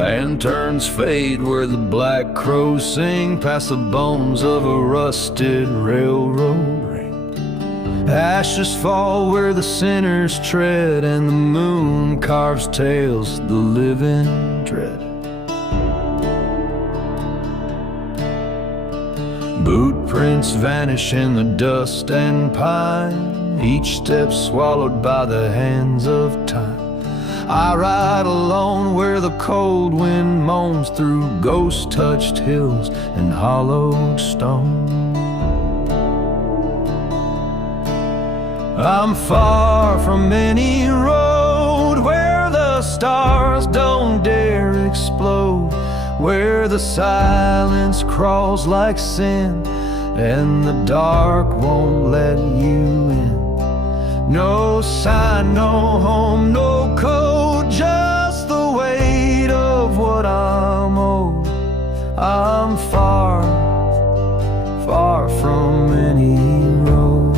Lanterns fade where the black crows sing, past the bones of a rusted railroad ring. Ashes fall where the sinners tread, and the moon carves tales the living dread. Boot prints vanish in the dust and pine, each step swallowed by the hands of time. I ride alone where the cold wind moans through ghost-touched hills and hollowed stone. I'm far from any road where the stars don't dare explode, where the silence crawls like sin and the dark won't let you in. No sign, no home, no code, just the weight of what I'm owed. I'm far, far from any road.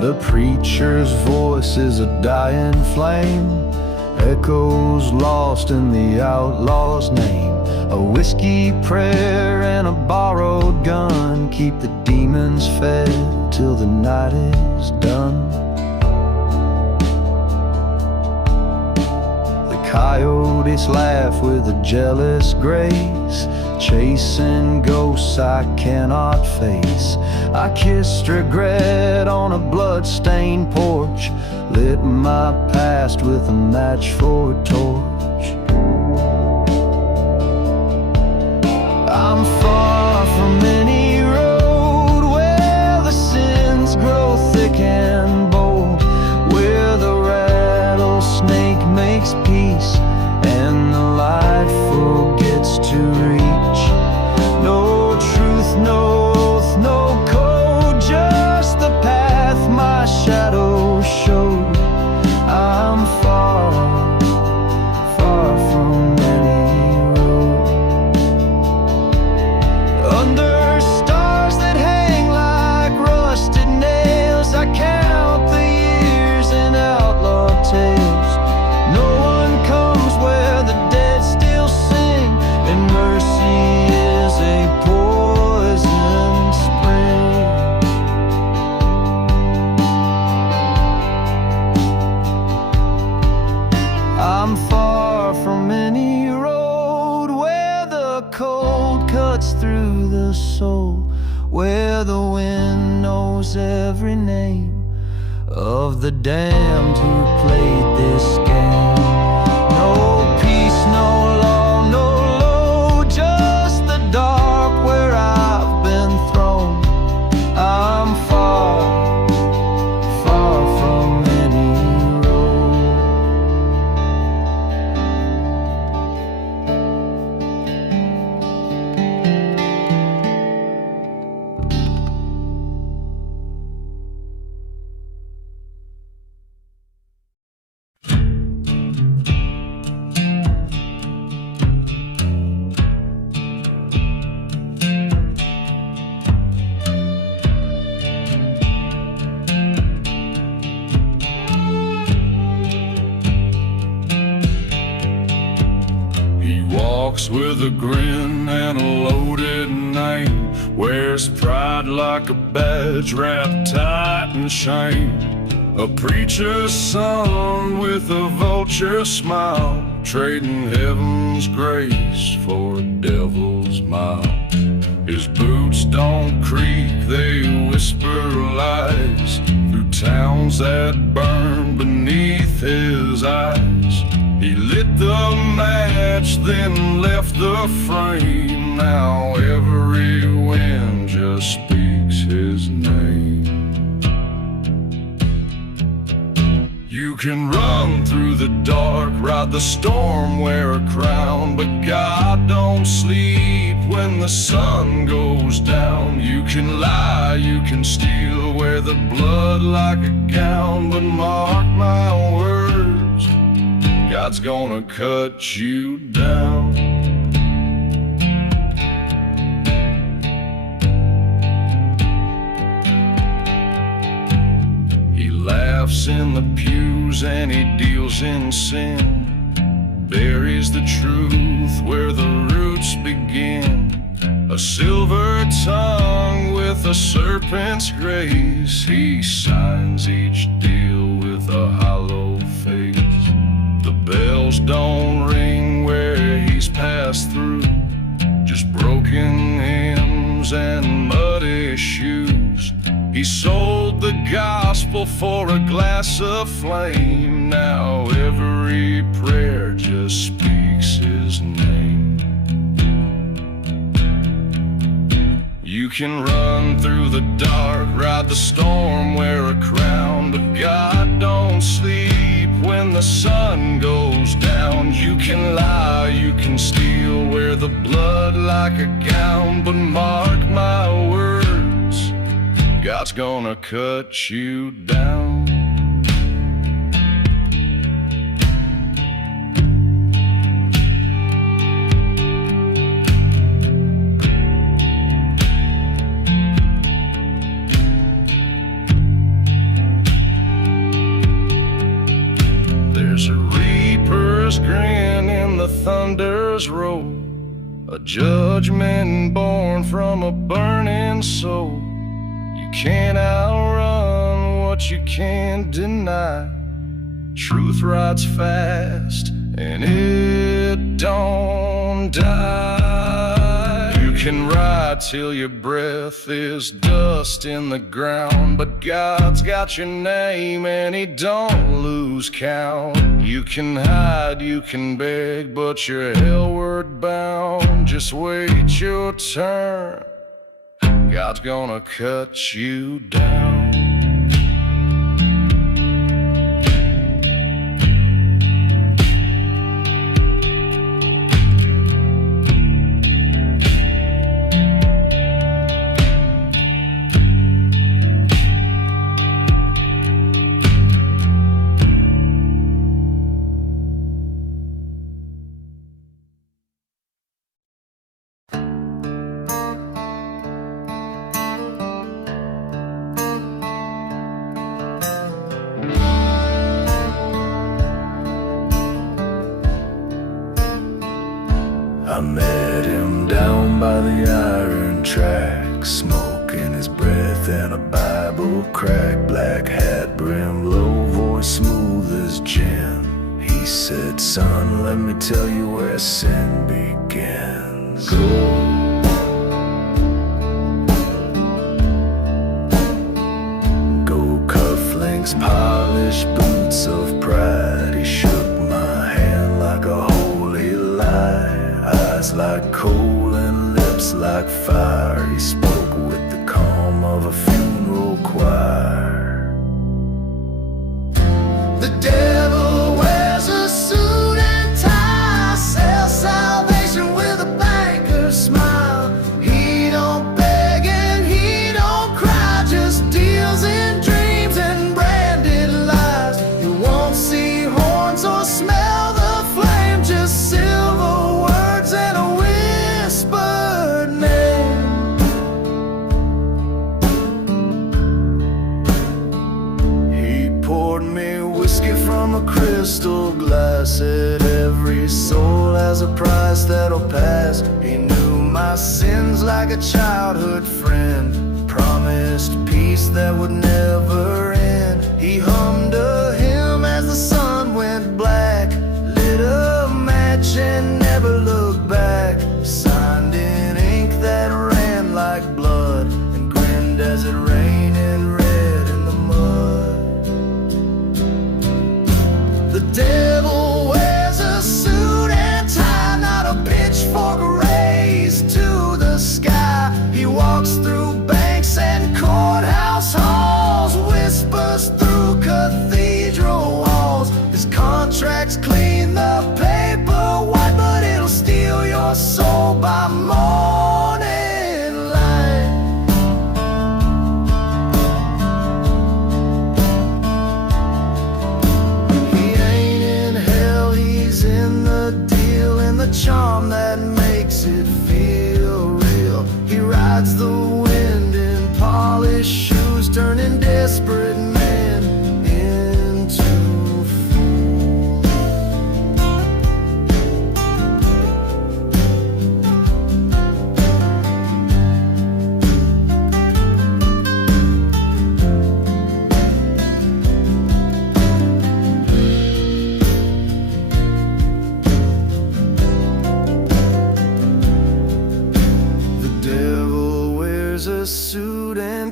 The preacher's voice is a dying flame, echoes lost in the outlaw's name. A whiskey prayer and a borrowed gun keep the demons fed till the night is done. The coyotes laugh with a jealous grace, chasing ghosts I cannot face. I kissed regret on a blood-stained porch, lit my past with a match for a torch. I'm far from any road where the sins grow thick and bold, where the rattlesnake makes peace and the light forgets to reach. No truth, no oath, no code, just the path my shadow showed. I'm far, far from any road. Under stars that hang like rusted nails, I count the years in outlaw tales. No one comes where the dead still sing, and mercy is a poison spray. I'm far from any road where the cold cuts through the soul, where the wind knows every name of the damned who played this game. No peace, no law, no low, just the dark where I've been thrown. I'm far, far from any road. Walks with a grin and a loaded name, wears pride like a badge wrapped tight in shame. A preacher's son with a vulture smile, trading heaven's grace for a devil's mile. His boots don't creak, they whisper lies through towns that burn beneath his eyes. He lit the match, then left the frame. Now every wind just speaks his name. You can run through the dark, ride the storm, wear a crown, but God don't sleep when the sun goes down. You can lie, you can steal, wear the blood like a gown, but mark my words, God's gonna cut you down. He sits in the pews and he deals in sin, buries the truth where the roots begin. A silver tongue with a serpent's grace, he signs each deal with a hollow face. The bells don't ring where he's passed through, just broken hymns and muddy shoes. He sold the gospel for a glass of flame. Now every prayer just speaks his name. You can run through the dark, ride the storm, wear a crown, but God don't sleep when the sun goes down. You can lie, you can steal, wear the blood like a gown, but mark my words, God's gonna cut you down. There's a reaper's grin in the thunder's roll, a judgment born from a burning soul. You can't outrun what you can't deny. Truth rides fast and it don't die. You can ride till your breath is dust in the ground, but God's got your name and he don't lose count. You can hide, you can beg, but you're hellward bound. Just wait your turn, God's gonna cut you down. I met him down by the iron track, smoke in his breath and a Bible crack. Black hat, brim, low voice, smooth as gin. He said, son, let me tell you where sin begins. Go cufflinks, polished boots of pride. He shook my hand like a holy lie. Eyes like coal and lips like fire. He spoke with the calm of a funeral choir. The devil wears a suit and tie, sells salvation with a banker's smile. He don't beg and he don't cry, just deals in dreams and branded lies. You won't see horns or smell the flame, just silver words and a whispered name. He poured me whiskey from a crystal glass, said every soul has a price that'll pass. He knew my sins like a childhood friend, promised peace that would never end. He hummed a hymn as the sun went black, lit a match and never looked back. Signed in ink that ran like blood and grinned as it rained and red in the mud. The devil wears a suit and tie, not a pitchfork raised to the sky. He walks through banks and courthouse halls, whispers through cathedral walls. His contracts clean the paper white, but it'll steal your soul by morning light. He ain't in hell, he's in the deal, in the charm that makes it feel real. He rides the wind in polished shoes, turning desperate men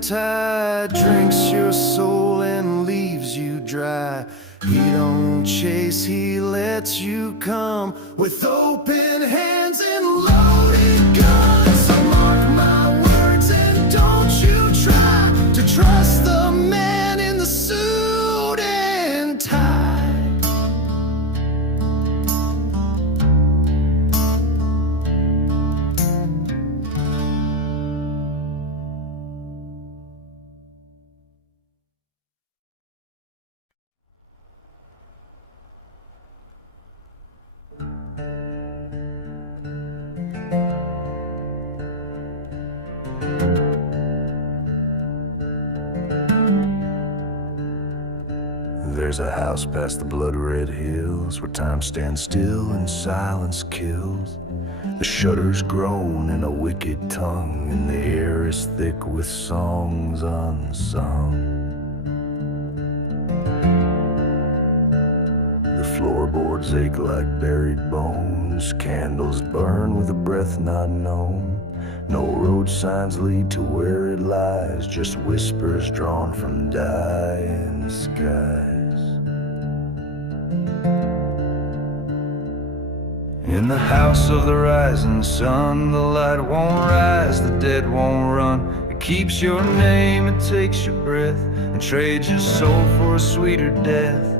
tide drinks your soul and leaves you dry. He don't chase, he lets you come with open hands and loaded guns. So mark my words and don't you try to trust the man in the suit and tie. There's a house past the blood-red hills where time stands still and silence kills. The shutters groan in a wicked tongue, and the air is thick with songs unsung. The floorboards ache like buried bones, candles burn with a breath not known. No road signs lead to where it lies, just whispers drawn from dying skies. In the house of the rising sun, the light won't rise, the dead won't run. It keeps your name, it takes your breath, and trades your soul for a sweeter death.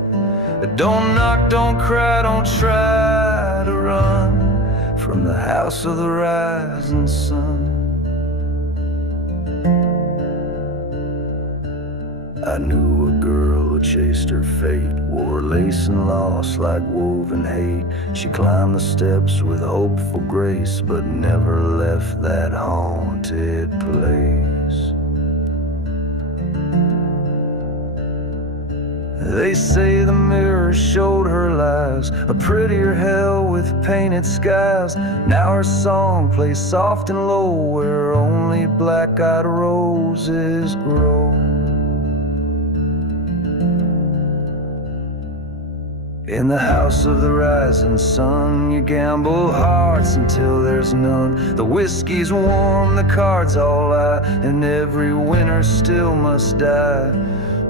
Don't knock, don't cry, don't try to run from the house of the rising sun. I knew a girl who chased her fate, wore lace and loss like woven hate. She climbed the steps with hopeful grace, but never left that haunted place. They say the mirror showed her lies, a prettier hell with painted skies. Now her song plays soft and low where only black-eyed roses grow. In the house of the rising sun, you gamble hearts until there's none. The whiskey's warm, the cards all lie, and every winner still must die.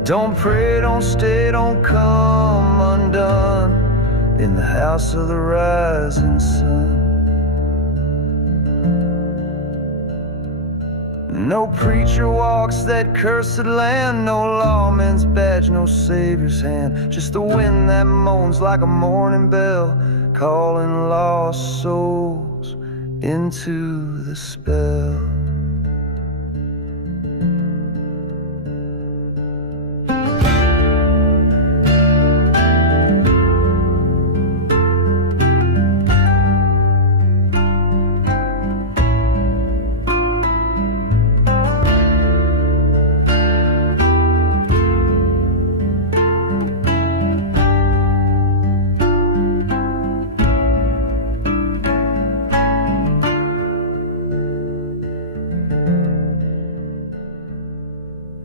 Don't pray, don't stay, don't come undone in the house of the rising sun. No preacher walks that cursed land, no lawman's badge, no savior's hand. Just the wind that moans like a morning bell, calling lost souls into the spell.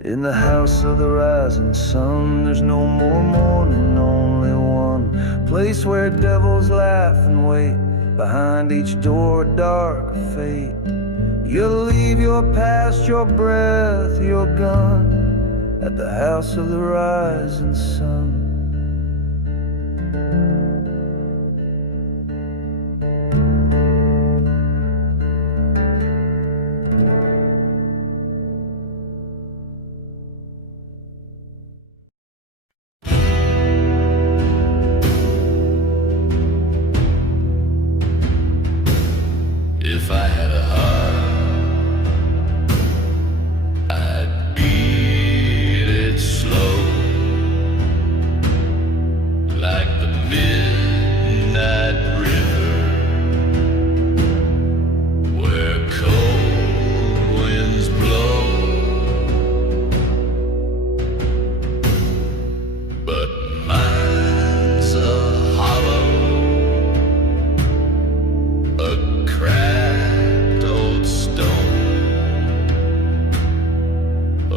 In the house of the rising sun, there's no more mourning, only one place where devils laugh and wait. Behind each door, a dark fate. You'll leave your past, your breath, your gun at the house of the rising sun. If I had a heart, I'd beat it slow, like the midnight river, where cold winds blow. But mine's a hollow, a cracked old stone, a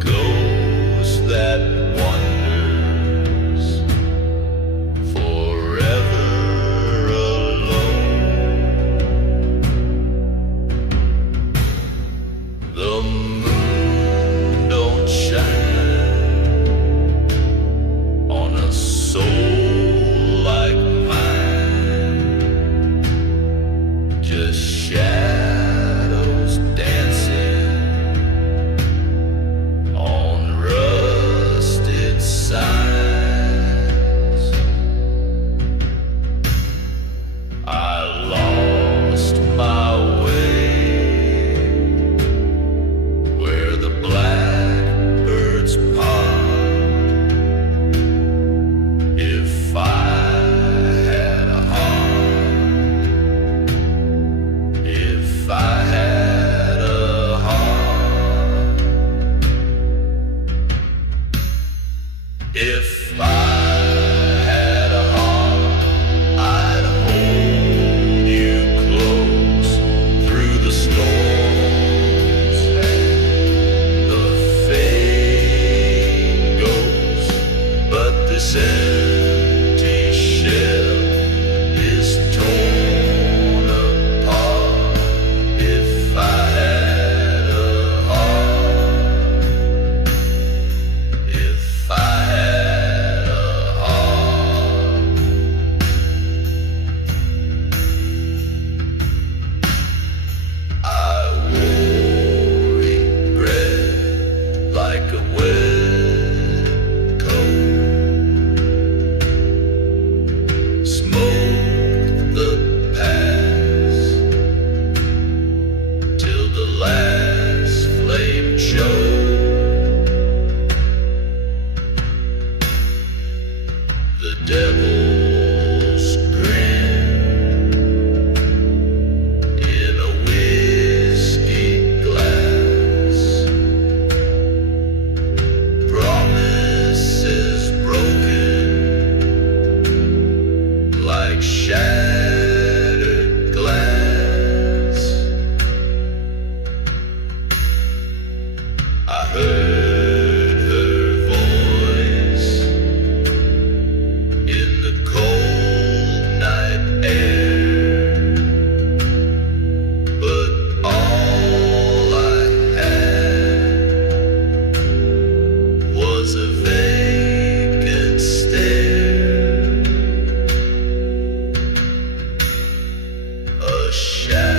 ghost that wanders forever alone. The moon The shadows dancing on rusted signs. I lost my way where the blackbirds pop. If I had a heart, if I had a heart, if I had a heart, I'd hold you close through the storms and the fade goes. But this empty shell is torn apart. If I had a heart, if I had a heart, I wore regret like a wet coat, smoked the past till the last flame showed. The devil's grin in a whiskey glass, promises broken like shattered glass. I heard her voice in the cold night air, but all I had was a vacant stare, a shadow